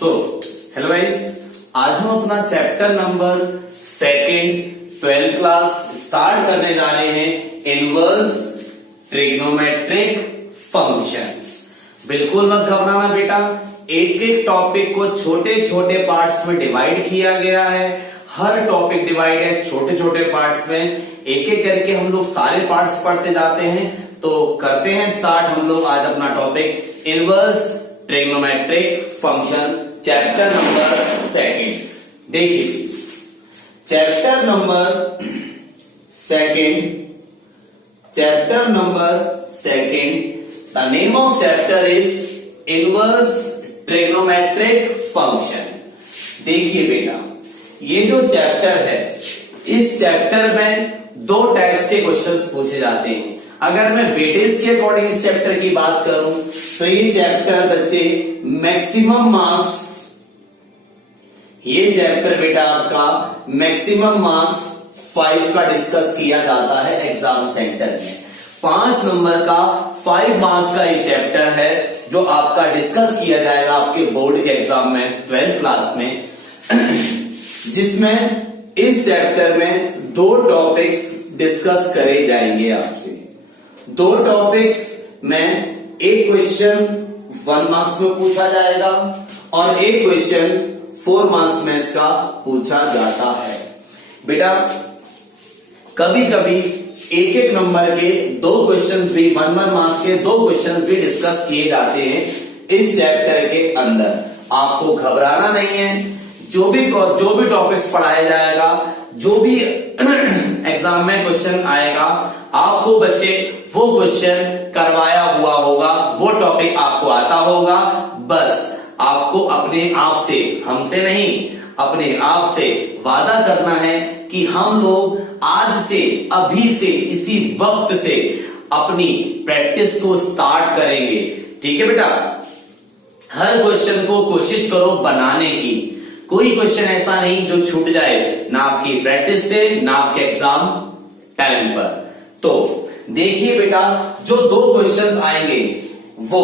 So hello guys, आज हम अपना chapter number second 12th class start करने जा रहे हैं। Inverse trigonometric functions. बिल्कुल मत घबराना बेटा, एक एक टॉपिक को छोटे छोटे पार्ट्स में डिवाइड किया गया है। हर टॉपिक डिवाइड है छोटे छोटे पार्ट्स में, एक एक करके हम लोग सारे पार्ट्स पढ़ते जाते हैं। तो करते हैं स्टार्ट हम लोग आज अपना topic inverse trigonometric function, chapter number second. देखिए please, chapter number second, the name of chapter is inverse trigonometric function. देखिए बेटा, ये जो चैप्टर है, इस चैप्टर में दो टाइप्स के क्वेश्चंस पूछे जाते हैं। अगर मैं वेटेज के अकॉर्डिंग इस चैप्टर की बात करूं तो ये चैप्टर बच्चे मैक्सिमम मार्क्स, ये चैप्टर बेटा आपका मैक्सिमम मार्क्स 5 का डिस्कस किया जाता है एग्जाम सेंटर में। 5 नंबर का 5 मार्क्स का ये चैप्टर है जो आपका डिस्कस किया जाएगा आपके बोर्ड के एग्जाम में 12th क्लास में, जिसमें इस चैप्टर में 2 टॉपिक्स डिस्कस करे जाएंगे आपसे। 2 टॉपिक्स में एक क्वेश्चन 1 मार्क्स में पूछा जाएगा और एक क्वेश्चन 4 मार्क्स में इसका पूछा जाता है। बेटा कभी कभी एक एक नंबर के 2 क्वेश्चन भी 1 मार्क्स के 2 क्वेश्चन भी डिस्कस किए जाते हैं इस चैप्टर के अंदर। आपको घबराना नहीं है, जो भी टॉपिक्स पढ़ाया जाएगा, जो भी एग्जाम में क्वेश्चन आएगा, आपको बच्चे वो क्वेश्चन करवाया हुआ होगा, वो टॉपिक आपको आता होगा। बस आपको अपने आप से, हमसे नहीं, अपने आप से वादा करना है कि हम लोग आज से, अभी से, इसी वक्त से अपनी प्रैक्टिस को स्टार्ट करेंगे। ठीक है बेटा, हर क्वेश्चन को कोशिश करो बनाने की। कोई क्वेश्चन ऐसा नहीं जो छूट जाए, ना आपकी प्रैक्टिस से, ना आपके एग्जाम टाइम पर। तो देखिए बेटा, जो 2 क्वेश्चंस आएंगे वो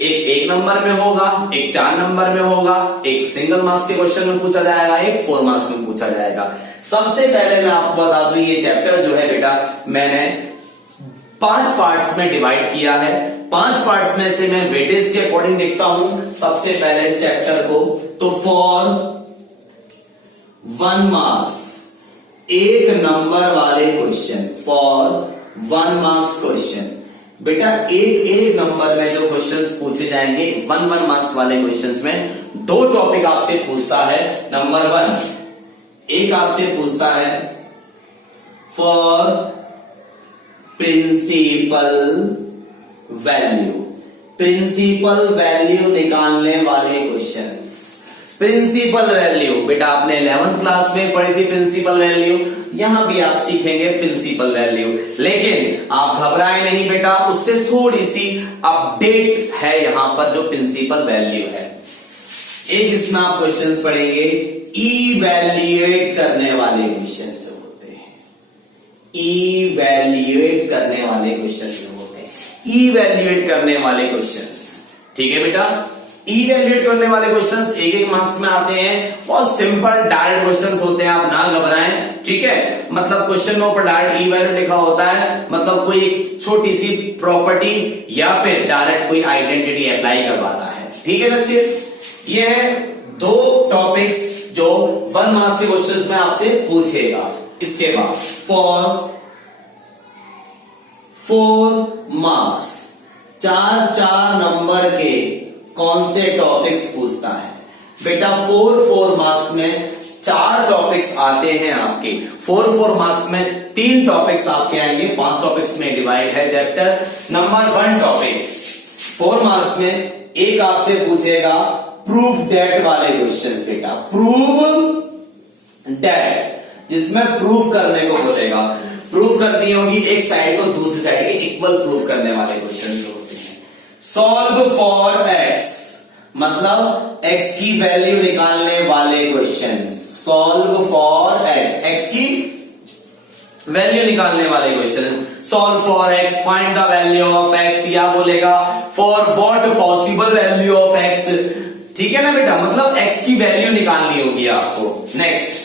एक नंबर में होगा, एक 4 नंबर में होगा, एक सिंगल मार्क्स के क्वेश्चन में पूछा जाएगा, एक 4 मार्क्स में पूछा जाएगा। सबसे पहले मैं आपको बता दूं, ये चैप्टर जो है बेटा मैंने 5 पार्ट्स में डिवाइड किया है। 5 पार्ट्स में से मैं वेटेज के अकॉर्डिंग देखता हूं सबसे पहले इस चैप्टर को। तो फॉर 1 मार्क्स, 1 नंबर वाले क्वेश्चन, फॉर 1 मार्क्स क्वेश्चन, बेटा एक नंबर में जो क्वेश्चंस पूछे जाएंगे 1 मार्क्स वाले क्वेश्चंस में 2 टॉपिक आपसे पूछता है। नंबर 1, एक आपसे पूछता है for principal value, principal value निकालने वाले क्वेश्चंस। प्रिंसिपल वैल्यू बेटा आपने 11th क्लास में पढ़ी थी प्रिंसिपल वैल्यू, यहां भी आप सीखेंगे प्रिंसिपल वैल्यू। लेकिन आप घबराए नहीं बेटा, उससे थोड़ी सी अपडेट है यहां पर जो प्रिंसिपल वैल्यू है। एक इसमें आप क्वेश्चंस पढ़ेंगे इवैल्यूएट करने वाले क्वेश्चंस जो होते हैं, इवैल्यूएट करने वाले क्वेश्चंस जो होते हैं, इवैल्यूएट करने वाले क्वेश्चंस। ठीक है बेटा, इवैल्यूएट करने वाले क्वेश्चंस 1 मार्क्स में आते हैं। बहुत सिंपल डायरेक्ट क्वेश्चंस होते हैं, आप ना घबराएं। ठीक है, मतलब क्वेश्चन में ऊपर डायरेक्ट इवैल्यूएट लिखा होता है, मतलब कोई छोटी सी प्रॉपर्टी या फिर डायरेक्ट कोई आइडेंटिटी अप्लाई करवाता है। ठीक है बच्चे, ये है 2 टॉपिक्स जो 1 मार्क्स के क्वेश्चंस में आपसे पूछेगा। इसके बाद फॉर 4 मार्क्स, 4 नंबर के कौन से टॉपिक्स पूछता है बेटा। 4 मार्क्स में 4 टॉपिक्स आते हैं आपके। 4 मार्क्स में 3 टॉपिक्स आपके आएंगे, 5 टॉपिक्स में डिवाइड है चैप्टर। नंबर 1 टॉपिक 4 मार्क्स में एक आपसे पूछेगा प्रूफ दैट वाले क्वेश्चंस बेटा, प्रूव दैट, जिसमें प्रूफ करने को बोलेगा। प्रूफ करनी होगी एक साइड को दूसरी साइड के इक्वल प्रूफ करने वाले क्वेश्चंस होते हैं। सॉल्व फॉर एक्स, मतलब एक्स की वैल्यू निकालने वाले questions. Solve for x, x की वैल्यू निकालने वाले question. Solve for x, find the value of x, या बोलेगा for what possible value of x, ठीक है ना बेटा, मतलब x की वैल्यू निकालनी होगी आपको। Next,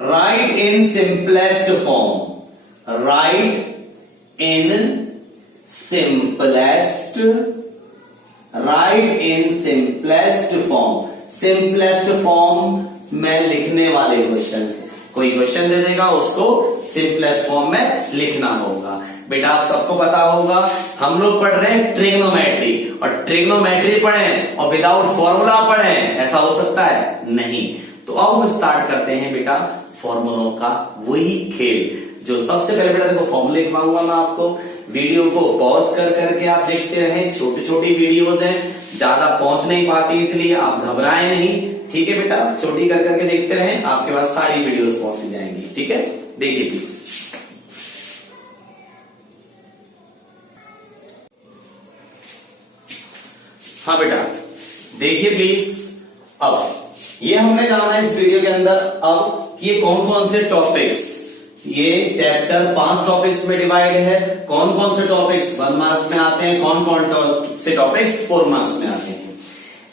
right in simplest form, right in simplest, right in simplest form, simplest form में लिखने वाले क्वेश्चंस, कोई क्वेश्चन दे देगा उसको सिंपलेस्ट फॉर्म में लिखना होगा। बेटा आप सबको पता होगा हम लोग पढ़ रहे हैं ट्रिग्नोमेट्री, और ट्रिग्नोमेट्री पढ़ें और विदाउट फॉर्मूला पढ़ें, ऐसा हो सकता है? नहीं। तो अब हम स्टार्ट करते हैं बेटा फॉर्मूलों का वही खेल, जो सबसे पहले बेटा देखो फॉर्मूले लिखवाऊंगा मैं आपको, वीडियो को पॉज कर करके आप देखते रहें, छोटी छोटी वीडियोस हैं, ज्यादा पहुंच नहीं पाती इसलिए आप घबराएं नहीं, ठीक है बेटा, छोटी कर करके देखते रहें, आपके पास सारी वीडियोस पहुंच जाएंगी। ठीक है, देखिए प्लीज। हाँ बेटा देखिए प्लीज, अब ये हमने जाना है इस वीडियो के अंदर अब कि ये कौन कौन से टॉपिक्स, ये चैप्टर 5 टॉपिक्स में डिवाइड है, कौन कौन से टॉपिक्स 1 मार्क्स में आते हैं, कौन कौन से टॉपिक्स 4 मार्क्स में आते हैं।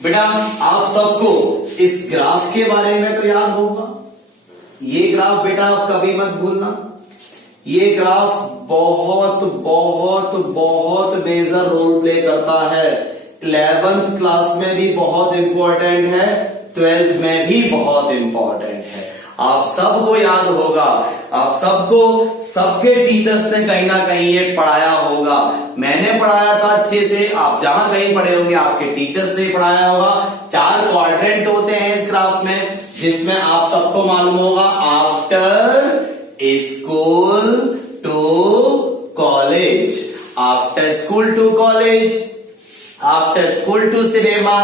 बेटा आप सबको इस ग्राफ के बारे में तो याद होगा, ये ग्राफ बेटा आप कभी मत भूलना, ये ग्राफ बहुत बहुत बहुत मेजर रोल प्ले करता है, 11th क्लास में भी बहुत इंपॉर्टेंट है, 12th में भी बहुत इंपॉर्टेंट है। आप सबको याद होगा, आप सबको सबके टीचर्स ने कहीं ना कहीं ये पढ़ाया होगा, मैंने पढ़ाया था अच्छे से, आप जहां कहीं पढ़े होंगे आपके टीचर्स ने पढ़ाया होगा। 4 क्वाड्रेंट होते हैं इस ग्राफ में, जिसमें आप सबको मालूम होगा after school to college, after school to college, after school to cinema,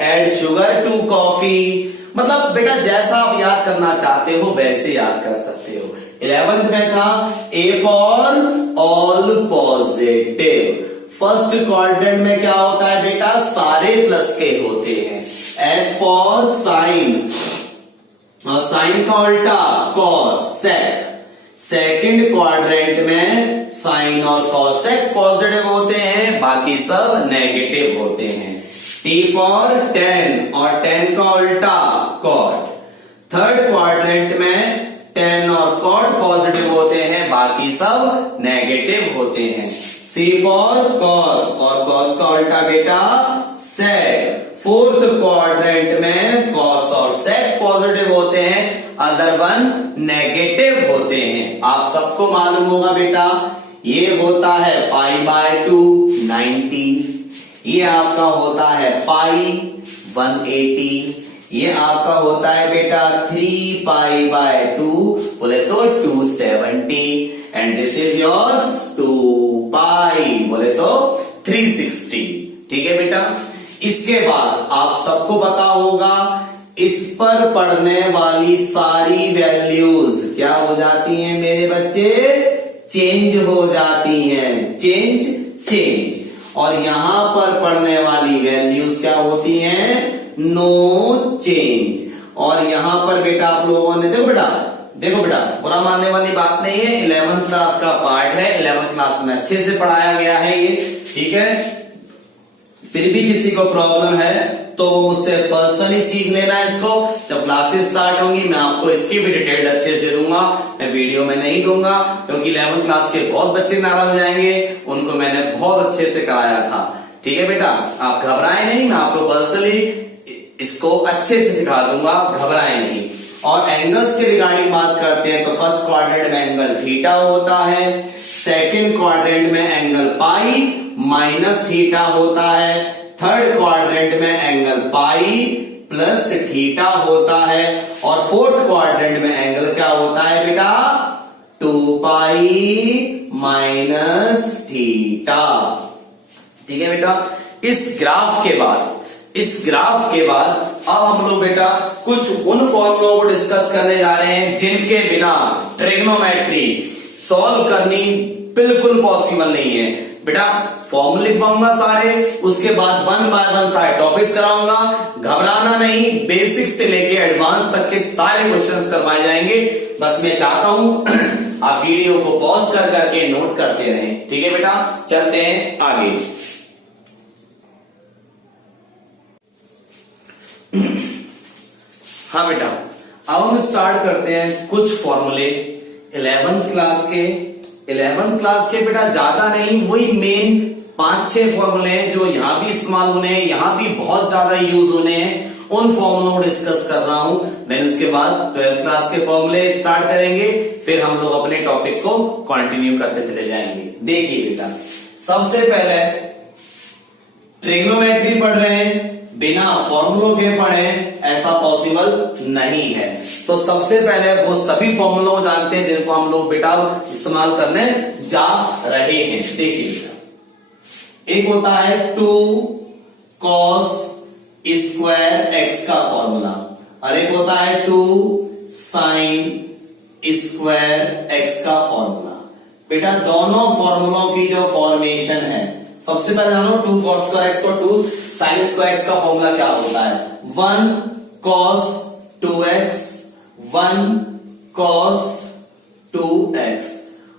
add sugar to coffee, मतलब बेटा जैसा आप याद करना चाहते हो वैसे याद कर सकते हो। 11th में था A for all positive, first quadrant में क्या होता है बेटा, सारे प्लस के होते हैं, एस फॉर साइन, और साइन का उल्टा कॉस सेक, सेकंड क्वाड्रेंट में साइन और कॉसेक पॉजिटिव होते हैं, बाकी सब नेगेटिव होते हैं। टी फॉर टेन, और टेन का उल्टा कॉट, थर्ड क्वाड्रेंट में टेन और कॉट पॉजिटिव होते हैं, बाकी सब नेगेटिव होते हैं। सी फॉर कॉस, और कॉस का उल्टा बेटा सेक, फोर्थ क्वाड्रेंट में कॉस और सेक पॉजिटिव होते हैं, अदर वन नेगेटिव होते हैं। आप सबको मालूम होगा बेटा ये होता है पाई बाय 2 90, ये आपका होता है पाई 180, ये आपका होता है बेटा 3 पाई बाय 2 बोले तो 270, एंड दिस इज योर्स 2 पाई बोले तो 360। ठीक है बेटा, इसके बाद आप सबको पता होगा इस पर पढ़ने वाली सारी वैल्यूज क्या हो जाती हैं मेरे बच्चे, चेंज हो जाती हैं, चेंज, और यहां पर पढ़ने वाली वैल्यूज क्या होती हैं, नो चेंज। और यहां पर बेटा आप लोगों ने देखो बेटा बुरा मानने वाली बात नहीं है, 11th क्लास का पार्ट है, 11th क्लास में अच्छे से पढ़ाया गया है ये, ठीक है। फिर भी किसी को प्रॉब्लम है तो वो मुझसे पर्सनली सीख लेना है इसको, जब क्लासेस स्टार्ट होंगी मैं आपको इसकी भी डिटेल अच्छे से दूंगा, मैं वीडियो में नहीं दूंगा क्योंकि 11th क्लास के बहुत बच्चे नाराज जाएंगे, उनको मैंने बहुत अच्छे से कराया था। ठीक है बेटा, आप घबराएं नहीं, मैं आपको पर्सनली इसको अच्छे से सिखा दूंगा, घबराएं नहीं। और एंगल्स के रिगार्डिंग बात करते हैं तो फर्स्ट क्वाड्रेंट में एंगल थीटा होता है, सेकंड क्वाड्रेंट में एंगल पाई माइनस थीटा होता है, थर्ड क्वाड्रेंट में एंगल पाई प्लस थीटा होता है, और फोर्थ क्वाड्रेंट में एंगल क्या होता है बेटा, 2 पाई माइनस थीटा। ठीक है बेटा, इस ग्राफ के बाद अब हम लोग बेटा कुछ उन फॉर्मूलों को डिस्कस करने जा रहे हैं जिनके बिना ट्रिग्नोमेट्री सॉल्व करनी बिल्कुल पॉसिबल नहीं है। बेटा फॉर्मूले लिखवाऊंगा सारे, उसके बाद 1 बाय 1 सारे टॉपिक्स कराऊंगा, घबराना नहीं, बेसिक से लेके एडवांस तक के सारे क्वेश्चंस करवाए जाएंगे। बस मैं चाहता हूं आप वीडियो को पॉज कर करके नोट करते रहें। ठीक है बेटा, चलते हैं आगे। हाँ बेटा, अब हम स्टार्ट करते हैं कुछ फॉर्मूले 11th क्लास के। 11th क्लास के बेटा ज्यादा नहीं, वही मेन 5-6 फॉर्मूले हैं जो यहाँ भी इस्तेमाल होने हैं, यहाँ भी बहुत ज्यादा यूज होने हैं, उन फॉर्मूलों को डिस्कस कर रहा हूं। देन उसके बाद 12th क्लास के फॉर्मूले स्टार्ट करेंगे, फिर हम लोग अपने टॉपिक को कंटिन्यू करते चले जाएंगे। देखिए बेटा, सबसे पहले ट्रिग्नोमेट्री पढ़ रहे हैं, बिना फॉर्मूलों के पढ़े ऐसा पॉसिबल नहीं है। तो सबसे पहले वो सभी फॉर्मूलों जानते हैं जिनको हम लोग बेटा इस्तेमाल करने जा रहे हैं। देखिए बेटा, एक होता है 2 cos स्क्वायर x का फॉर्मूला और एक होता है 2 sin स्क्वायर x का फॉर्मूला। बेटा दोनों फॉर्मूलों की जो फॉर्मेशन है, सबसे पहले जानो 2 cos स्क्वायर x को 2 sin स्क्वायर x का फॉर्मूला क्या होता है? 1 cos 2x 1 cos 2x।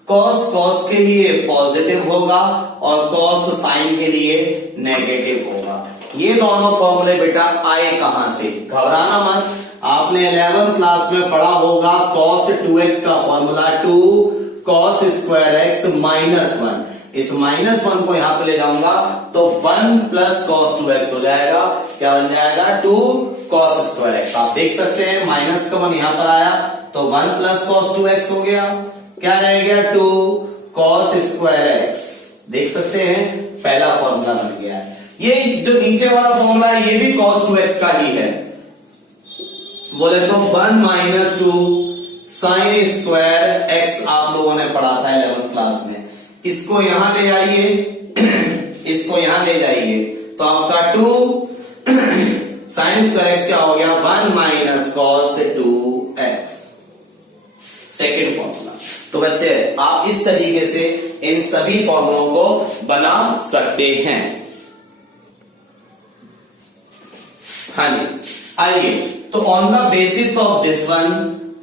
cos के लिए पॉजिटिव होगा और cos साइन के लिए नेगेटिव होगा। ये दोनों फॉर्मूले बेटा आए कहां से? घबराना मत, आपने 11th क्लास में पढ़ा होगा cos 2x का फॉर्मूला 2 cos स्क्वायर x -1। इस -1 को यहां पे ले जाऊंगा तो 1 प्लस cos 2x हो जाएगा। क्या बन जाएगा? 2 cos स्क्वायर x। आप देख सकते हैं माइनस का 1 यहां पर आया तो 1 प्लस cos 2x हो गया। क्या रह गया? 2 cos स्क्वायर x। देख सकते हैं पहला फॉर्मूला बन गया है। ये जो नीचे वाला फॉर्मूला है ये भी cos 2x का ही है। बोले तो 1 - 2 sin स्क्वायर x आप लोगों ने पढ़ा था 11th क्लास में। इसको यहां ले आइए, इसको यहां ले जाइए तो आपका 2 sin स्क्वायर x क्या हो गया? 1 - cos 2x। Second formula. तो बच्चे आप इस तरीके से इन सभी फॉर्मूलों को बना सकते हैं। हाँ जी, आइए तो on the basis of this one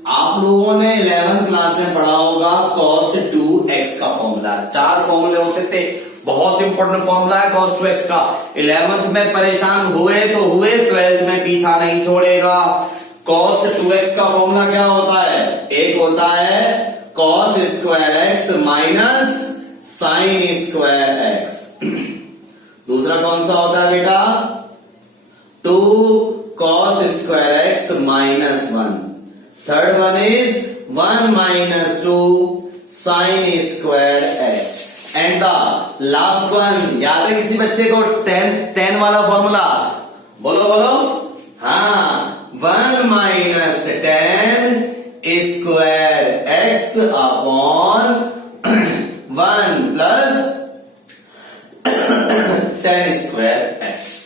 आप लोगों ने 11th क्लास में पढ़ा होगा cos 2x का फॉर्मूला। 4 फॉर्मूले होते थे, बहुत इंपॉर्टेंट फॉर्मूला है cos 2x का। 11th में परेशान हुए तो हुए, 12th में पीछा नहीं छोड़ेगा। cos 2x का फॉर्मूला क्या होता है? एक होता है cos square x minus sine square x। दूसरा कौन सा होता है बेटा? 2 cos square x -1। Third one is 1 - 2 sin square x। And the last one, याद है किसी बच्चे को 10 वाला फॉर्मूला? बोलो बोलो। हाँ, 1 - 10 square x upon 1 plus 10 square x।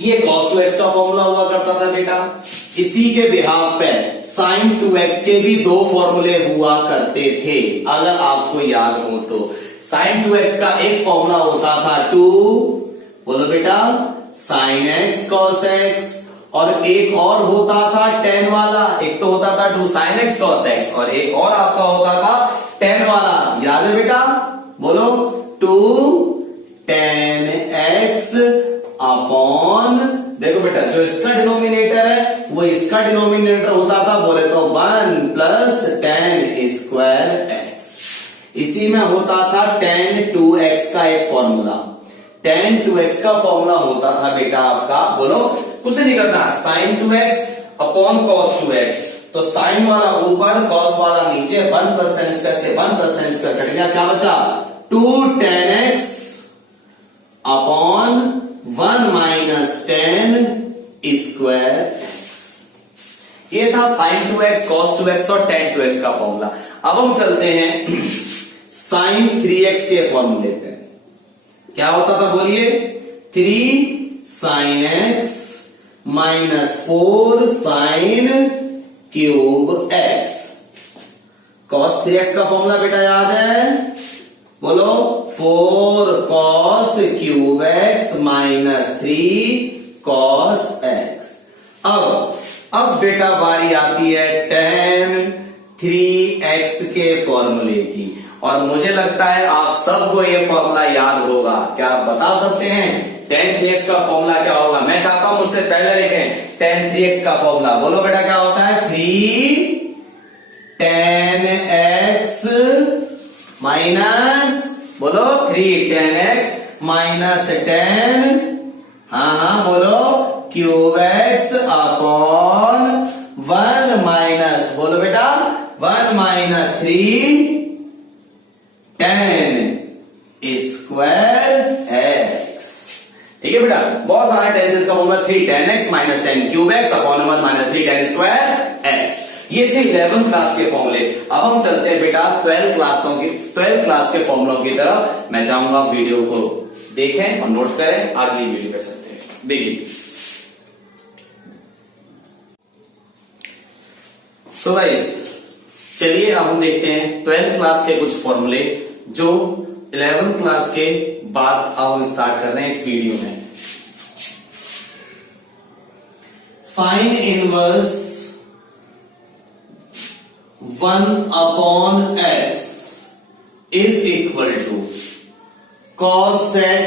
ये cos 2x का फॉर्मूला हुआ करता था बेटा। इसी के बिहाफ पे sin 2x के भी 2 फॉर्मूले हुआ करते थे, अगर आपको याद हो तो। sin 2x का एक फॉर्मूला होता था 2, बोलो बेटा, sin x cos x, और एक और होता था 10 वाला। एक तो होता था 2 sin x cos x और एक और आपका होता था 10 वाला। याद है बेटा? बोलो 2 10 x अपॉन, देखो बेटा जो इसका डिनोमिनेटर है वो इसका डिनोमिनेटर होता था, बोले तो 1 प्लस 10 स्क्वायर x। इसी में होता था tan 2x का एक फॉर्मूला। tan 2x का फॉर्मूला होता था बेटा आपका, बोलो कुछ नहीं करना, sin 2x upon cos 2x। तो sin वाला ऊपर cos वाला नीचे, 1 प्लस 10 स्क्वायर से 1 प्लस 10 स्क्वायर कट गया, क्या बचा? 2 tan x upon 1 minus 10 square x। ये था sin 2x, cos 2x और tan 2x का फॉर्मूला। अब हम चलते हैं sin 3x के फॉर्मूले पे। क्या होता था बोलिए? 3 sin x minus 4 sin cube x। cos 3x का फॉर्मूला बेटा याद है? बोलो 4 cos cube x minus 3 cos x। अब बेटा बारी आती है tan 3x के फॉर्मूले की। और मुझे लगता है आप सबको ये फॉर्मूला याद होगा। क्या आप बता सकते हैं tan 3x का फॉर्मूला क्या होगा? मैं चाहता हूं मुझसे पहले लिखें tan 3x का फॉर्मूला। बोलो बेटा क्या होता है? 3 tan x माइनस, बोलो 3 tan x माइनस 10, हाँ बोलो क्यूब एक्स अपॉन 1 माइनस, बोलो बेटा 1 माइनस 3 tan स्क्वायर एक्स। ठीक है बेटा, बहुत सारा tan का formula 3 tan x minus 10 cube x upon 1 minus 3 tan square x. ये थे 11th क्लास के फॉर्मूले। अब हम चलते हैं बेटा 12th क्लास के फॉर्मूलों की तरफ। मैं चाहूंगा वीडियो को देखें और नोट करें, अगली वीडियो पे चलते हैं। देखिए प्लीज। सो गाइस, चलिए अब हम देखते हैं 12th क्लास के कुछ फॉर्मूले जो 11th क्लास के बाद अब हम स्टार्ट कर रहे हैं इस वीडियो में। Sine inverse 1 upon x is equal to cosec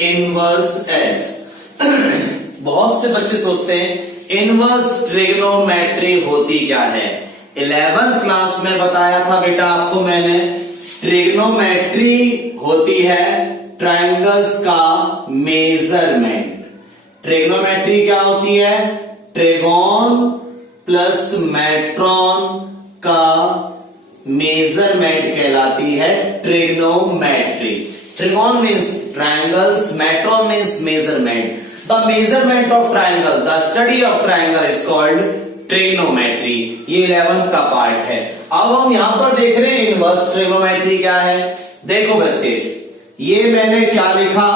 inverse x. बहुत से बच्चे सोचते हैं इनवर्स ट्रिग्नोमेट्री होती क्या है? 11th क्लास में बताया था बेटा आपको मैंने, ट्रिग्नोमेट्री होती है ट्रायंगल्स का मेजरमेंट। ट्रिग्नोमेट्री क्या होती है? ट्रिगोन प्लस मेट्रॉन का मेजरमेंट कहलाती है trigonometry. Trigon means triangles, metron means measurement. The measurement of triangle, the study of triangle is called trigonometry. ये 11th का पार्ट है। अब हम यहां पर देख रहे हैं इनवर्स ट्रिग्नोमेट्री क्या है। देखो बच्चे, ये मैंने क्या लिखा?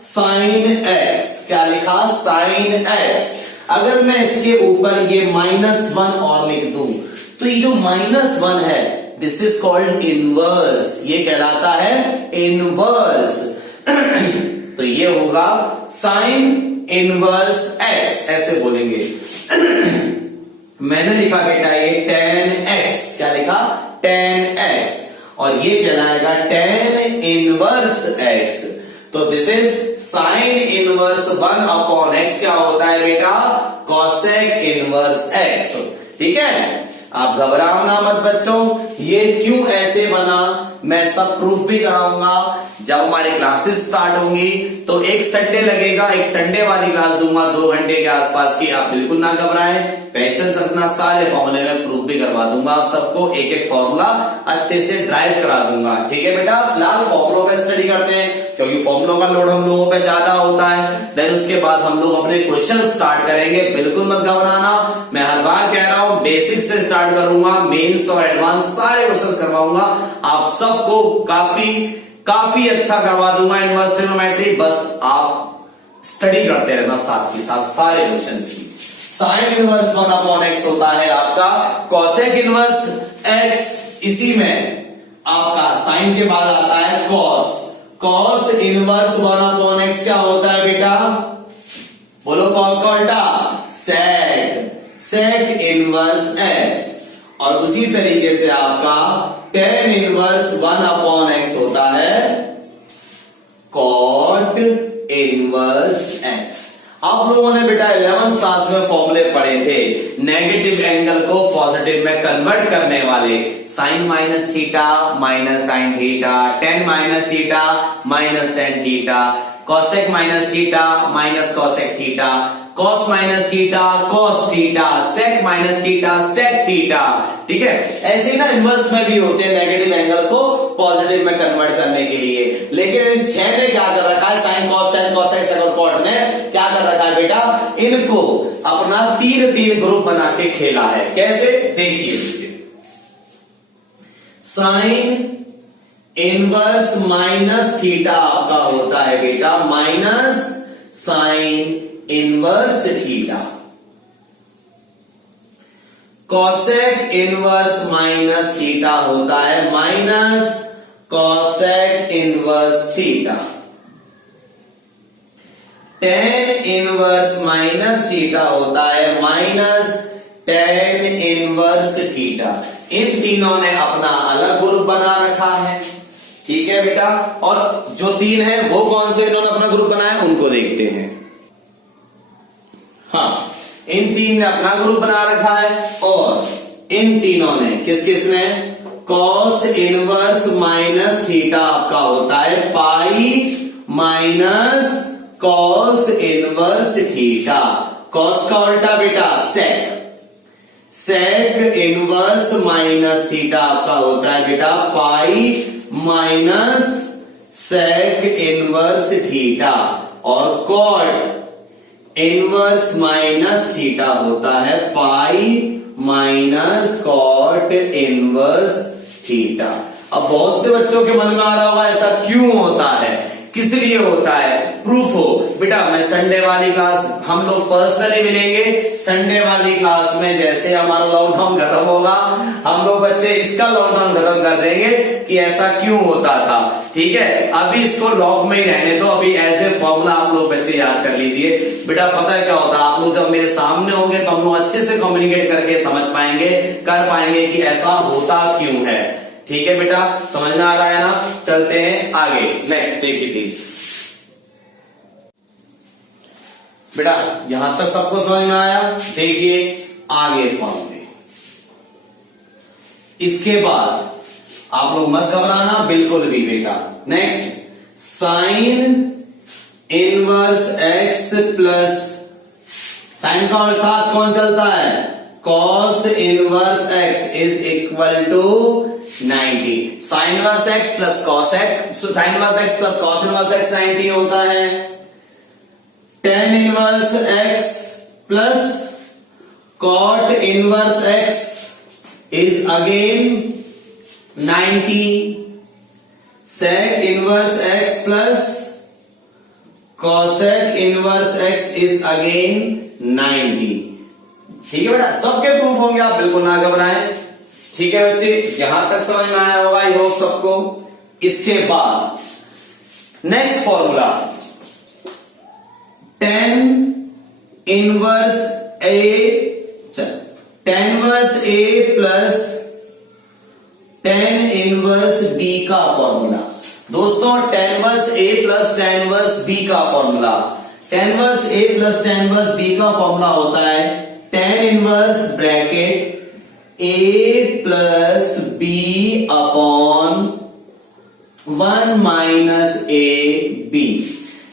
Sine x. क्या लिखा? Sine x. अगर मैं इसके ऊपर ये -1 और लिख दूं तो ये जो -1 है दिस इज कॉल्ड इनवर्स। ये कहलाता है इनवर्स। तो ये होगा साइन इनवर्स एक्स, ऐसे बोलेंगे। मैंने लिखा बेटा ये tan x। क्या लिखा? tan x। और ये कहलाएगा tan इनवर्स x। तो this is sine inverse 1 upon x। क्या होता है बेटा? Cosec inverse x। ठीक है, आप घबराओ ना मत बच्चों। ये क्यों ऐसे बना मैं सब प्रूफ भी कराऊंगा। जब हमारी क्लासेस स्टार्ट होंगी तो एक संडे लगेगा, एक संडे वाली क्लास दूंगा 2 घंटे के आसपास की। आप बिल्कुल ना घबराएं, पेशेंस रखना। सारे फॉर्मूले में प्रूफ भी करवा दूंगा आप सबको, एक एक फॉर्मूला अच्छे से ड्राइव करा दूंगा। ठीक है बेटा, फिलहाल फॉर्मूलों पे स्टडी करते हैं क्योंकि फॉर्मूलों का लोड हम लोगों पे ज्यादा होता है। देन उसके बाद हम लोग अपने क्वेश्चन स्टार्ट करेंगे। बिल्कुल मत घबराना, मैं हर बार कह रहा हूं बेसिक से स्टार्ट करूंगा, मेंस और एडवांस सारे क्वेश्चन करवाऊंगा। आप सबको काफी अच्छा करवा दूंगा इनवर्स ट्रिग्नोमेट्री। बस आप स्टडी करते रहना साथ ही साथ सारे क्वेश्चंस की। साइन इनवर्स 1 अपॉन एक्स होता है आपका कॉसेक इनवर्स एक्स। इसी में आपका साइन के बाद आता है cos. Cos inverse 1 upon x क्या होता है बेटा? बोलो कॉस का उल्टा सेक। Sec inverse x. और उसी तरीके से आपका tan इनवर्स 1 अपॉन एक्स होता है कॉट इनवर्स एक्स। आप लोगों ने बेटा 11th क्लास में फॉर्मूले पढ़े थे नेगेटिव एंगल को पॉजिटिव में कन्वर्ट करने वाले। Sine minus theta minus sine theta, tan minus theta minus tan theta, cosec minus theta minus cosec theta, cos minus theta cos theta, sec minus theta sec theta. ठीक है, ऐसे ही ना inverse में भी होते हैं नेगेटिव एंगल को positive में कन्वर्ट करने के लिए। लेकिन इन 6 ने क्या कर रखा है? Sine cos tan cosec sec और कॉट ने क्या कर रखा है बेटा? इनको अपना 3 ग्रुप बना के खेला है। कैसे? देखिए साइन इनवर्स माइनस थीटा आपका होता है बेटा minus sine inverse theta. Cosec inverse minus theta होता है minus cosec inverse theta. Tan inverse minus theta होता है माइनस टेन इनवर्स थीटा। इन तीनों ने अपना अलग ग्रुप बना रखा है, ठीक है बेटा। और जो तीन है वो कौन से इन्होंने अपना ग्रुप बनाया उनको देखते हैं। हाँ, इन तीन ने अपना ग्रुप बना रखा है और इन तीनों ने किसने कॉस इनवर्स माइनस थीटा आपका होता है pi minus cos inverse theta. Cos का उल्टा बेटा sec, sec inverse minus theta आपका होता है बेटा pi minus sec inverse theta. और कॉट इनवर्स माइनस थीटा होता है pi minus cot inverse theta. अब बहुत से बच्चों के मन में आ रहा होगा ऐसा क्यों होता है, किस लिए होता है, प्रूफ हो। बेटा मैं संडे वाली क्लास हम लोग पर्सनली मिलेंगे, संडे वाली क्लास में जैसे हमारा लॉकडाउन खत्म होगा हम लोग बच्चे इसका लॉकडाउन खत्म कर देंगे कि ऐसा क्यों होता था, ठीक है। अभी इसको लॉक में ही रहने दो, अभी एज ए फॉर्मूला आप लोग बच्चे याद कर लीजिए। बेटा पता है क्या होता है, आप लोग जब मेरे सामने होंगे तो हम लोग अच्छे से कम्युनिकेट करके समझ पाएंगे, कर पाएंगे कि ऐसा होता क्यों है, ठीक है बेटा। समझ में आ रहा है ना, चलते हैं आगे। नेक्स्ट देखिए प्लीज बेटा, यहां तक सबको समझ में आया। देखिए आगे फॉर्मूले, इसके बाद आप लोग मत घबराना बिल्कुल भी बेटा। Next sine inverse x plus, sine का साथ कौन चलता है, cos inverse x is equal to 90। Sine inverse x plus cos x, sine inverse x plus cos inverse x 90 होता है। Tan inverse x plus cot inverse x is again 90। Sec inverse x plus cosec inverse x is again 90। ठीक है बेटा, सबके proof होंगे, आप बिल्कुल ना घबराएं, ठीक है बच्चे। यहां तक समझ में आया होगा ये होप सबको। इसके बाद next formula, tan inverse A plus tan inverse B का फॉर्मूला। दोस्तों tan inverse A plus tan inverse B का formula, tan inverse A plus tan inverse B का फॉर्मूला होता है tan inverse bracket A plus B upon 1 minus A B.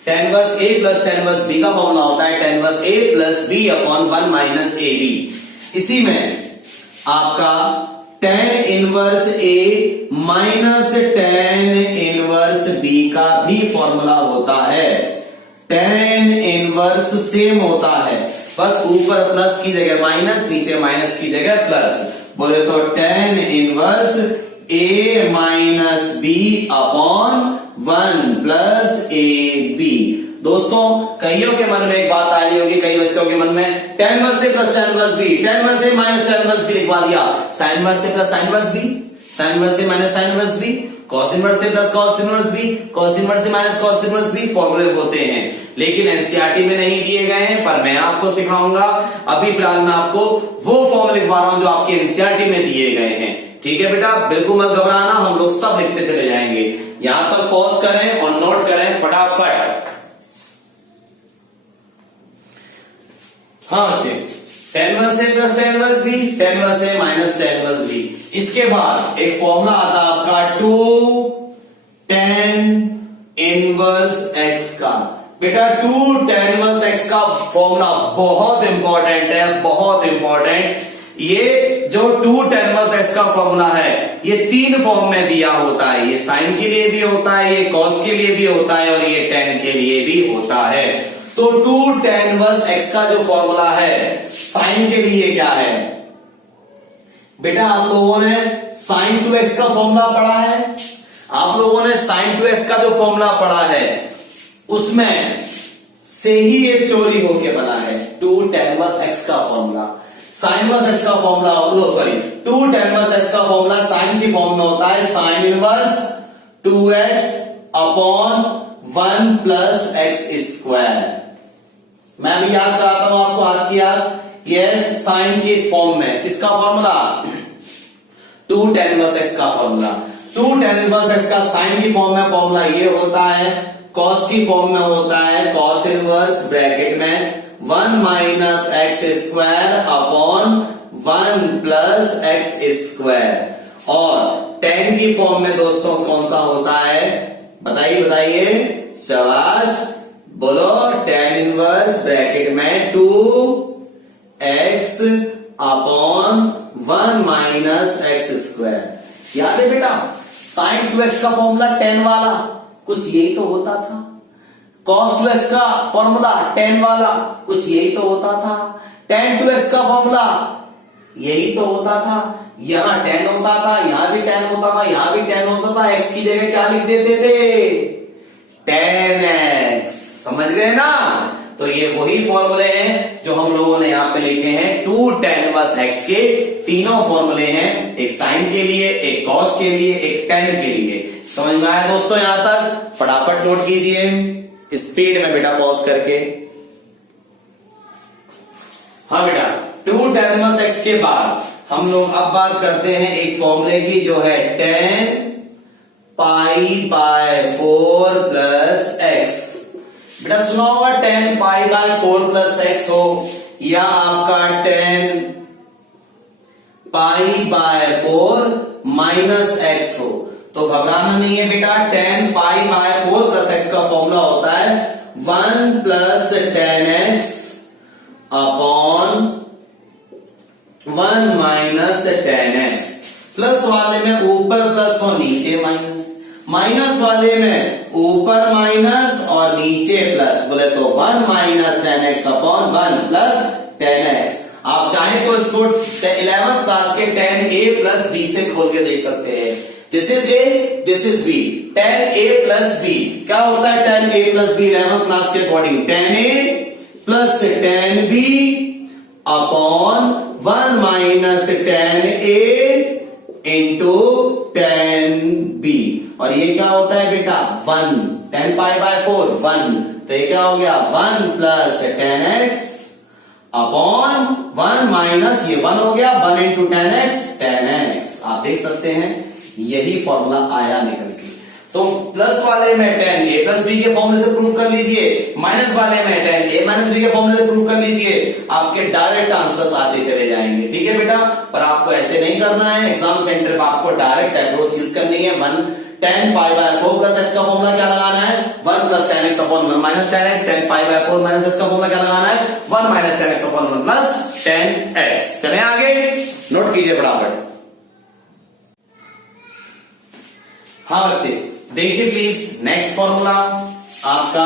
Tan inverse A plus tan inverse B का formula होता है tan inverse A plus B upon 1 minus A B. इसी में आपका ten inverse A minus tan inverse B का भी formula होता है। टेन इनवर्स सेम होता है, बस ऊपर प्लस की जगह माइनस, नीचे माइनस की जगह प्लस। बोले तो tan inverse A minus B upon 1 plus A B. दोस्तों कईयों के मन में एक बात आ रही होगी, कई बच्चों के मन में tan inverse A plus tan inverse B, tan inverse A minus tan inverse B लिखवा दिया, sine inverse A plus sine inverse B, sine inverse A minus sine inverse B, cos inverse A plus cos inverse B, cos inverse A minus cos inverse B फॉर्मूले होते हैं, लेकिन NCERT में नहीं दिए गए हैं, पर मैं आपको सिखाऊंगा। अभी फिलहाल मैं आपको वो फॉर्मूले लिखवा रहा हूं जो आपके एनसीईआरटी में दिए गए हैं, ठीक है बेटा। बिल्कुल मत घबराना, हम लोग सब लिखते चले जाएंगे। यहां तक पॉज करें और नोट करें फटाफट। हाँ बच्चे, tan inverse A plus tan inverse B, tan inverse A minus tan inverse B. इसके बाद एक फॉर्मूला आता है आपका 2 टेन इनवर्स एक्स का। बेटा 2 टेन इनवर्स एक्स का फॉर्मूला बहुत इंपॉर्टेंट है, बहुत इंपॉर्टेंट। ये जो 2 टेन इनवर्स एक्स का फॉर्मूला है ये 3 फॉर्म में दिया होता है, ये साइन के लिए भी होता है, ये कॉस के लिए भी होता है और ये टेन के लिए भी होता है। तो 2 टेन इनवर्स एक्स का जो फॉर्मूला है साइन के लिए क्या है बेटा, आप लोगों ने साइन 2x का फॉर्मूला पढ़ा है, आप लोगों ने साइन 2x का जो फॉर्मूला पढ़ा है उसमें से ही एक चोरी होके बना है 2 टेन इनवर्स एक्स का फॉर्मूला। साइन इनवर्स एक्स का formula, sorry 2 ten inverse x का फॉर्मूला साइन की फॉर्म में होता है sine inverse 2x upon 1 plus x square. मैं अभी याद कराता हूं आपको, हाथ की याद, ये साइन की फॉर्म में किसका फॉर्मूला 2 tan इनवर्स x का फॉर्मूला, 2 tan इनवर्स x का साइन की फॉर्म में फॉर्मूला ये होता है, कॉस की फॉर्म में होता है कॉस इनवर्स ब्रैकेट में 1 minus x square upon 1 plus x square, और tan की फॉर्म में दोस्तों कौन सा होता है, बताइए बताइए, शाबाश, बोलो, tan इनवर्स ब्रैकेट में 2x upon 1 minus x square. याद है बेटा, साइन 2x का फॉर्मूला tan वाला कुछ यही तो होता था, cos 2x का फॉर्मूला tan वाला कुछ यही तो होता था, tan 2x का फॉर्मूला यही तो होता था, यहां tan होता था, यहां भी tan होता था, यहां भी tan होता था, x की जगह क्या लिख देते थे, tan x, समझ गए ना। तो ये वही फॉर्मूले हैं जो हम लोगों ने यहां पे लिखे हैं, 2 tan इनवर्स x के तीनों फॉर्मूले हैं, एक साइन के लिए, एक cos के लिए, एक tan के लिए। समझ में आया दोस्तों यहां तक? फटाफट नोट कीजिए स्पीड में बेटा, पॉज करके। हाँ बेटा, 2 tan इनवर्स x के बाद हम लोग अब बात करते हैं एक फॉर्मूले की जो है tan pi by 4 plus x। बेटा सुना होगा tan pi by 4 plus x हो, या आपका tan pi by 4 minus x हो, तो घबराना नहीं है बेटा, tan pi by 4 plus x का फॉर्मूला होता है 1 plus tan x upon 1 minus tan x। Plus वाले में ऊपर प्लस और नीचे माइनस, माइनस वाले में ऊपर माइनस और नीचे प्लस, बोले तो 1 minus tan x upon 1 plus tan x। आप चाहें तो इसको 11th क्लास के tan a प्लस b से खोल के देख सकते हैं। This is a, this is b, tan a plus b क्या होता है, tan a plus b 11th class के according tan a plus tan b upon 1 minus tan a into tan b, और ये क्या होता है बेटा 1, tan पाई बाय 4 1, तो ये क्या हो गया 1 plus tan x upon 1 minus ये 1 हो गया 1 इंटू tan x। आप देख सकते हैं यही फॉर्मूला आया निकल के। तो प्लस वाले में tan a प्लस b के फॉर्मूले से प्रूव कर लीजिए, माइनस वाले में tan a माइनस b के फॉर्मूले से प्रूव कर लीजिए, आपके डायरेक्ट आंसर्स आते चले जाएंगे। ठीक है बेटा, पर आपको ऐसे नहीं करना है, एग्जाम सेंटर पर आपको डायरेक्ट अप्रोच यूज करनी है। 1 tan pi by 4 plus x का फॉर्मूला क्या लगाना है, 1 plus tan x upon 1 minus tan x, tan pi by 4 minus x का फॉर्मूला क्या लगाना है, 1 minus tan x upon 1 plus tan x। चलें आगे, नोट कीजिए फटाफट। हाँ बच्चे देखिए प्लीज, नेक्स्ट फॉर्मूला आपका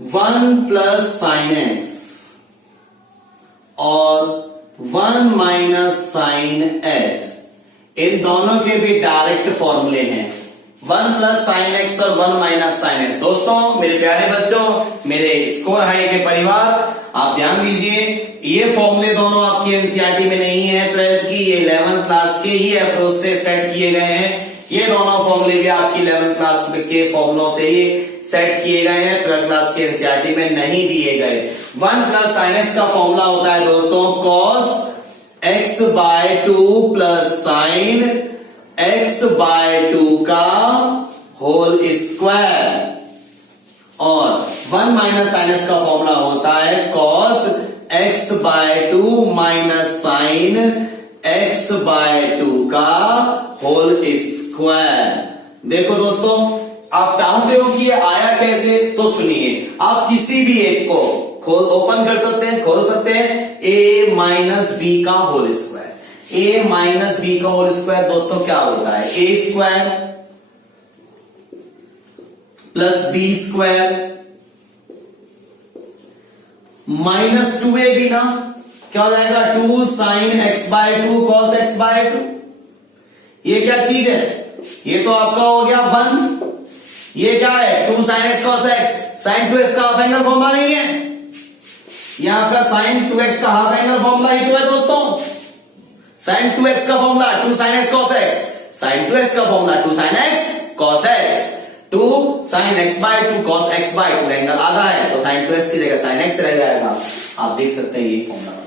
1 प्लस साइन एक्स और 1 माइनस साइन एक्स, इन दोनों के भी डायरेक्ट फॉर्मूले हैं, 1 प्लस साइन एक्स और 1 माइनस साइन एक्स। दोस्तों मेरे प्यारे बच्चों, मेरे स्कोर हाई के परिवार, आप ध्यान दीजिए, ये फॉर्मूले दोनों आपकी एनसीईआरटी में नहीं है 12th की, ये 11th क्लास के ही अप्रोच से सेट किए गए हैं। ये दोनों फॉर्मूले भी आपकी 11th क्लास के फॉर्मूलों से ही सेट किए गए हैं, 12th क्लास के एनसीईआरटी में नहीं दिए गए। 1 प्लस साइन एक्स का फॉर्मूला होता है दोस्तों cos x by 2 plus sine x by 2 का होल स्क्वायर, और 1 माइनस साइन एक्स का फॉर्मूला होता है cos x by 2 minus sine x by 2 का होल स्क्वायर। देखो दोस्तों, आप चाहते हो कि ये आया कैसे, तो सुनिए, आप किसी भी एक को खोल ओपन कर सकते हैं, खोल सकते हैं, a माइनस बी का whole square. a minus B का होल स्क्वायर दोस्तों क्या होता है, a square plus B square minus 2ab ना, क्या हो जाएगा 2 sine x by 2 cos x by 2। ये क्या चीज है, ये तो आपका हो गया 1, ये क्या है 2 sine x cos x, sine 2x का हाफ एंगल फॉर्मूला नहीं है, ये आपका साइन 2x का हाफ एंगल फॉर्मूला ही तो है दोस्तों। साइन 2x का formula 2 sine x cos x, sine 2x का formula 2 sine x cos x, 2 sine x by 2 cos x by 2, angle आधा है तो साइन 2x की जगह साइन एक्स रह जाएगा। आप देख सकते हैं ये फॉर्मूला बना है।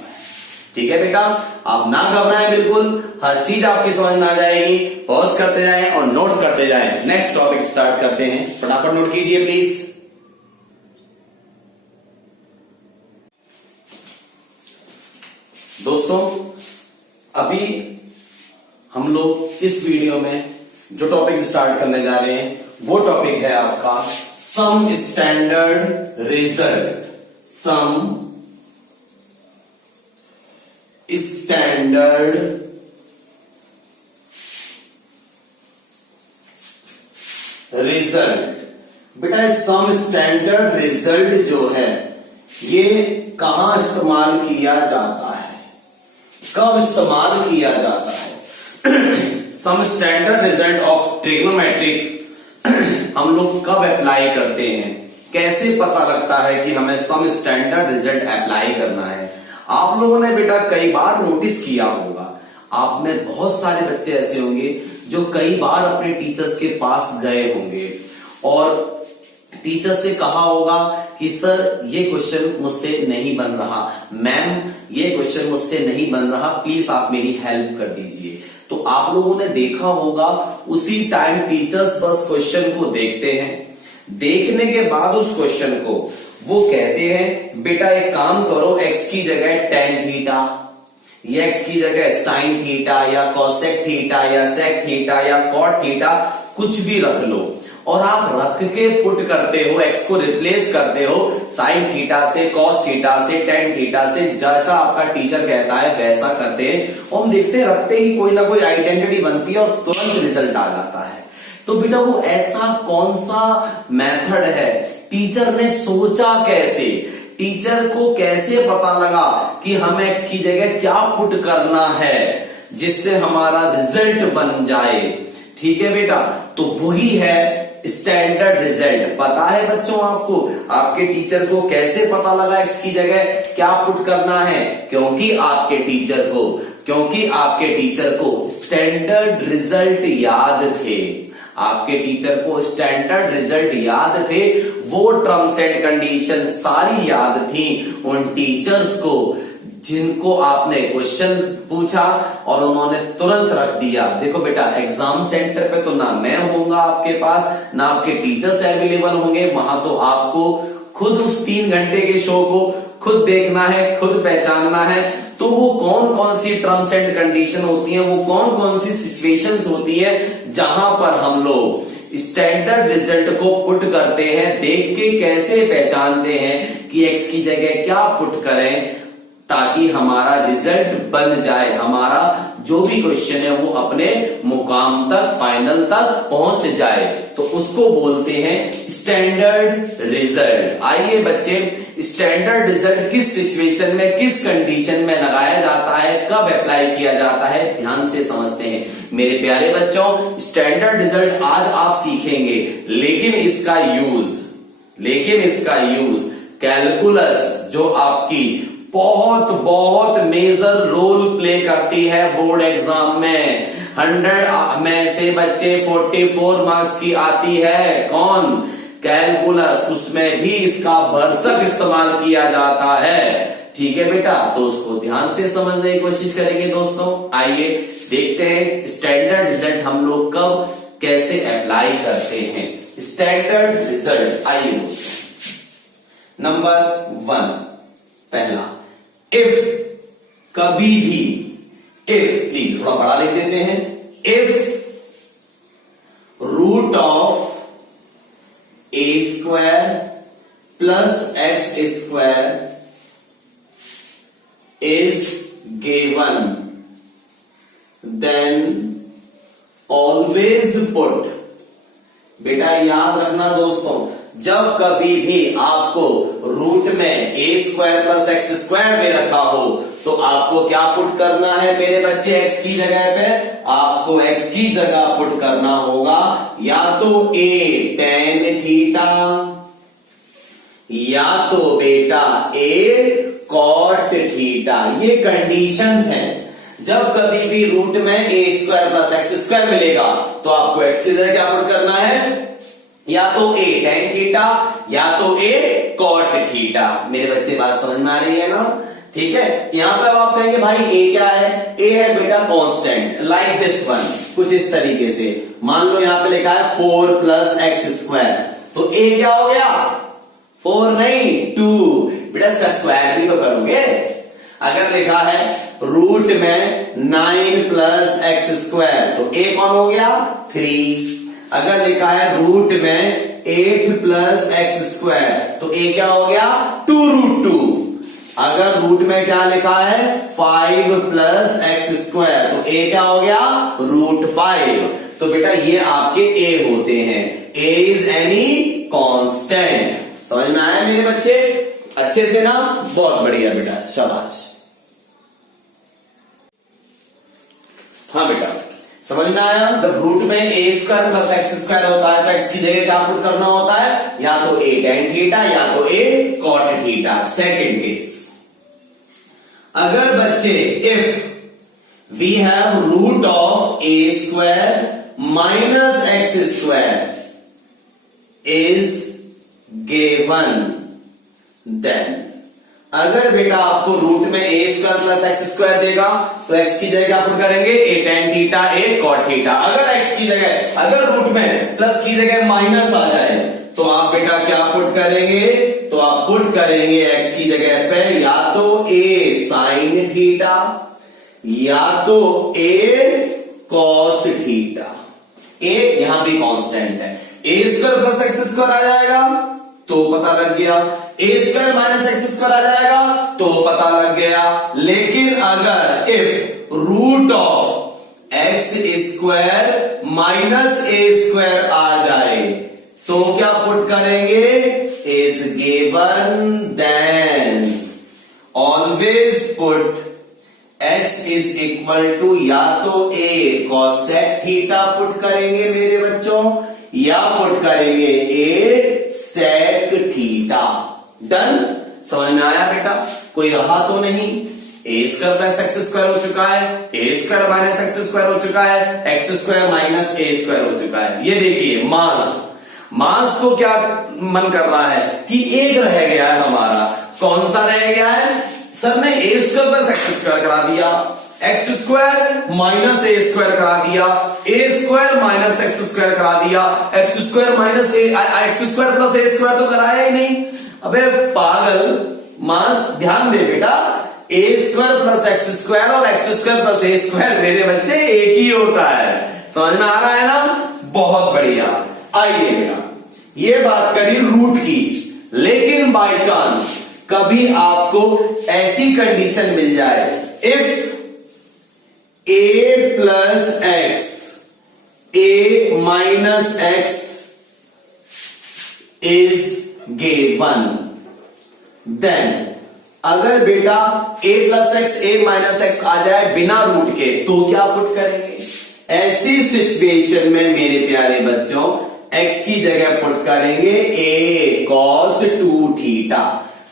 ठीक है बेटा, आप ना घबराएं, बिल्कुल हर चीज आपकी समझ में आ जाएगी। पॉज करते जाएं और नोट करते जाएं। नेक्स्ट टॉपिक स्टार्ट करते हैं, फटाफट नोट कीजिए प्लीज। दोस्तों, अभी हम लोग इस वीडियो में जो टॉपिक स्टार्ट करने जा रहे हैं वो टॉपिक है आपका some standard result. Some standard result. बेटा सम स्टैंडर्ड रिजल्ट जो है ये कहां इस्तेमाल किया जाता है, कब इस्तेमाल किया जाता है? Some standard result of trigonometric हम लोग कब अप्लाई करते हैं, कैसे पता लगता है कि हमें सम स्टैंडर्ड रिजल्ट अप्लाई करना है? आप लोगों ने बेटा कई बार नोटिस किया होगा, आप में बहुत सारे बच्चे ऐसे होंगे जो कई बार अपने टीचर्स के पास गए होंगे और टीचर से कहा होगा कि सर ये क्वेश्चन मुझसे नहीं बन रहा, मैम ये क्वेश्चन मुझसे नहीं बन रहा, प्लीज आप मेरी हेल्प कर दीजिए। तो आप लोगों ने देखा होगा उसी टाइम टीचर्स बस क्वेश्चन को देखते हैं, देखने के बाद उस क्वेश्चन को वो कहते हैं बेटा एक काम करो, एक्स की जगह टेन थीटा या एक्स की जगह साइन थीटा या कॉसेक थीटा या सेक थीटा या कॉट थीटा कुछ भी रख लो, और आप रख के पुट करते हो, एक्स को रिप्लेस करते हो साइन थीटा से, कॉस थीटा से, टेन थीटा से, जैसा आपका टीचर कहता है वैसा करते हैं और हम देखते हैं रखते ही कोई ना कोई आइडेंटिटी बनती है और तुरंत रिजल्ट आ जाता है। तो बेटा वो ऐसा कौन सा मेथड है, टीचर ने सोचा कैसे, टीचर को कैसे पता लगा कि हमें एक्स की जगह क्या पुट करना है जिससे हमारा रिजल्ट बन जाए? ठीक है बेटा, तो वही है स्टैंडर्ड रिजल्ट। पता है बच्चों आपको, आपके टीचर को कैसे पता लगा एक्स की जगह क्या पुट करना है? क्योंकि आपके टीचर को स्टैंडर्ड रिजल्ट याद थे, आपके टीचर को स्टैंडर्ड रिजल्ट याद थे, वो टर्म्स एंड कंडीशन सारी याद थी उन टीचर्स को जिनको आपने क्वेश्चन पूछा और उन्होंने तुरंत रख दिया। देखो बेटा एग्जाम सेंटर पे तो ना मैं होऊंगा आपके पास, ना आपके टीचर्स अवेलेबल होंगे, वहां तो आपको खुद उस 3 घंटे के शो को खुद देखना है, खुद पहचानना है। तो वो कौन कौन सी टर्म्स एंड कंडीशन होती हैं, वो कौन कौन सी सिचुएशंस होती है जहां पर हम लोग स्टैंडर्ड रिजल्ट को पुट करते हैं, देख के कैसे पहचानते हैं कि एक्स की जगह क्या पुट करें ताकि हमारा रिजल्ट बन जाए, हमारा जो भी क्वेश्चन है वो अपने मुकाम तक, फाइनल तक पहुंच जाए, तो उसको बोलते हैं स्टैंडर्ड रिजल्ट। आइए बच्चे, स्टैंडर्ड रिजल्ट किस सिचुएशन में, किस कंडीशन में लगाया जाता है, कब अप्लाई किया जाता है, ध्यान से समझते हैं मेरे प्यारे बच्चों। स्टैंडर्ड रिजल्ट आज आप सीखेंगे, लेकिन इसका यूज कैलकुलस जो आपकी बहुत मेजर रोल प्ले करती है बोर्ड एग्जाम में, 100 में से बच्चे 44 मार्क्स की आती है, कौन? कैलकुलस, उसमें भी इसका भरसक इस्तेमाल किया जाता है। ठीक है बेटा, तो उसको ध्यान से समझने की कोशिश करेंगे दोस्तों। आइए देखते हैं स्टैंडर्ड रिजल्ट हम लोग कब कैसे अप्लाई करते हैं। स्टैंडर्ड रिजल्ट, आइए दोस्तों, नंबर 1 पहला, इफ कभी भी, इफ प्लीज थोड़ा बड़ा लिख देते हैं, if root of a square plus x square is given, then always put। बेटा याद रखना दोस्तों, जब कभी भी आपको रूट में a square plus x square दे रखा हो तो आपको क्या पुट करना है मेरे बच्चे? एक्स की जगह पे आपको एक्स की जगह पुट करना होगा या तो ए टेन थीटा या तो बेटा ए कॉट थीटा। ये कंडीशंस हैं। जब कभी भी रूट में a square plus x square मिलेगा तो आपको एक्स की जगह क्या पुट करना है? या तो ए टेन थीटा या तो ए कॉट थीटा। मेरे बच्चे बात समझ में आ रही है ना? ठीक है। यहां पर आप कहेंगे भाई ए क्या है, ए है बेटा कांस्टेंट, लाइक दिस वन, कुछ इस तरीके से। मान लो यहां पे लिखा है 4 प्लस एक्स स्क्वायर, तो ए क्या हो गया, 4 नहीं 2, बेटा इसका स्क्वायर भी तो करोगे। अगर लिखा है रूट में 9 प्लस एक्स स्क्वायर, तो ए कौन हो गया 3। अगर लिखा है रूट में 8 प्लस एक्स स्क्वायर, तो ए क्या हो गया 2 रूट 2। अगर रूट में क्या लिखा है 5 प्लस एक्स स्क्वायर, तो ए क्या हो गया रूट 5। तो बेटा ये आपके ए होते हैं, ए इज एनी कांस्टेंट। समझ में आया मेरे बच्चे, अच्छे से ना, बहुत बढ़िया बेटा, शाबाश। हाँ बेटा समझ में आया। जब रूट में a square plus x square होता है तो एक्स की जगह क्या पुट करना होता है, या तो ए टेन थीटा या तो a cot theta, second case. अगर बच्चे if we have root of a square minus x square is given, then अगर बेटा आपको रूट में a square plus x square देगा तो एक्स की जगह क्या पुट करेंगे, a tan theta a cot theta. अगर एक्स की जगह, अगर रूट में प्लस की जगह माइनस आ जाए तो आप बेटा क्या पुट करेंगे, तो आप पुट करेंगे एक्स की जगह पे या तो ए साइन थीटा या तो ए कॉस थीटा। ए यहां भी कांस्टेंट है, A square plus x square आ जाएगा तो पता लग गया, A square minus x square आ जाएगा तो पता लग गया। लेकिन अगर if root of X square minus A square आ जाए तो क्या पुट करेंगे, is given, then always put X is equal to या तो ए कॉसेक थीटा पुट करेंगे मेरे बच्चों, या पुट करेंगे ए सेक थीटा। डन, समझ में आया बेटा, कोई रहा तो नहीं। ए स्क्वायर प्लस एक्स स्क्वायर हो चुका है, A square minus x square हो चुका है, x square minus A square हो चुका है। ये देखिए मास को क्या मन कर रहा है कि एक रह गया है हमारा, कौन सा रह गया है, सर ने A square plus x square करा दिया, X square minus A square करा दिया, A square minus x square करा दिया, X square minus x square plus A square तो कराया ही नहीं। अबे पागल मास, ध्यान दे बेटा, ए स्क्वायर प्लस एक्स स्क्वायर और x square plus A square मेरे बच्चे एक ही होता है। समझ में आ रहा है ना, बहुत बढ़िया। आइए बेटा, ये बात करी रूट की, लेकिन बाय चांस कभी आपको ऐसी कंडीशन मिल जाए, if a plus x a minus x is given, then अगर बेटा a plus x a minus x आ जाए बिना रूट के तो क्या पुट करेंगे। ऐसी सिचुएशन में मेरे प्यारे बच्चों एक्स की जगह पुट करेंगे ए कॉस 2 थीटा।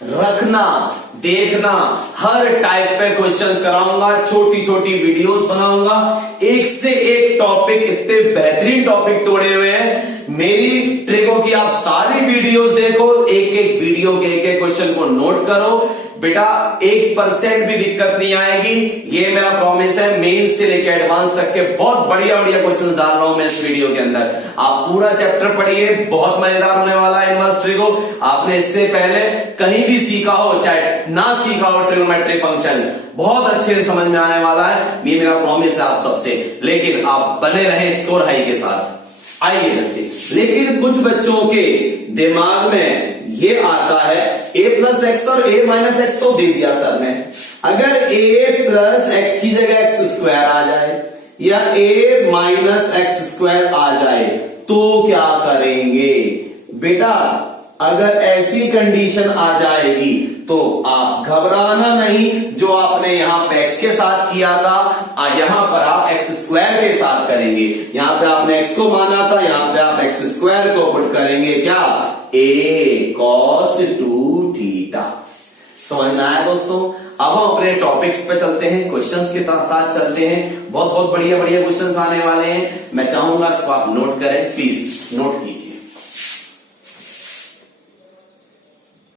रखना, देखना, हर टाइप पे क्वेश्चंस कराऊंगा, छोटी छोटी वीडियोस बनाऊंगा, एक से एक टॉपिक, इतने बेहतरीन टॉपिक तोड़े हुए हैं। मेरी ट्रिको की आप सारी वीडियोस देखो, एक एक वीडियो के एक एक क्वेश्चन को नोट करो बेटा, 1% भी दिक्कत नहीं आएगी, ये मेरा प्रॉमिस है। मेंस से लेकर एडवांस तक के बहुत बढ़िया बढ़िया क्वेश्चन डाल रहा हूं मैं इस वीडियो के अंदर। आप पूरा चैप्टर पढ़िए, बहुत मजेदार होने वाला है इनवर्स ट्रिगो। आपने इससे पहले कहीं भी सीखा हो, चाहे ना सीखा हो, ट्रिग्नोमेट्री फंक्शन बहुत अच्छे से समझ में आने वाला है, ये मेरा प्रॉमिस है आप सबसे। लेकिन आप बने रहे स्कोर हाई के साथ। आइए बच्चे, लेकिन कुछ बच्चों के दिमाग में ये आता है ए प्लस एक्स और ए माइनस एक्स तो दे दिया सर ने, अगर ए प्लस एक्स की जगह एक्स स्क्वायर आ जाए या ए माइनस एक्स स्क्वायर आ जाए तो क्या करेंगे बेटा। अगर ऐसी कंडीशन आ जाएगी तो आप घबराना नहीं, जो आपने यहां पे एक्स के साथ किया था यहां पर आप एक्स स्क्वायर के साथ करेंगे। यहां पे आपने एक्स को माना था, यहां पे आप एक्स स्क्वायर को पुट करेंगे क्या, ए कॉस 2 थीटा। समझ में आया दोस्तों। अब हम अपने टॉपिक्स पे चलते हैं, क्वेश्चंस के साथ चलते हैं। बहुत बहुत बढ़िया बढ़िया क्वेश्चंस आने वाले हैं, मैं चाहूंगा इसको आप नोट करें, प्लीज नोट कीजिए।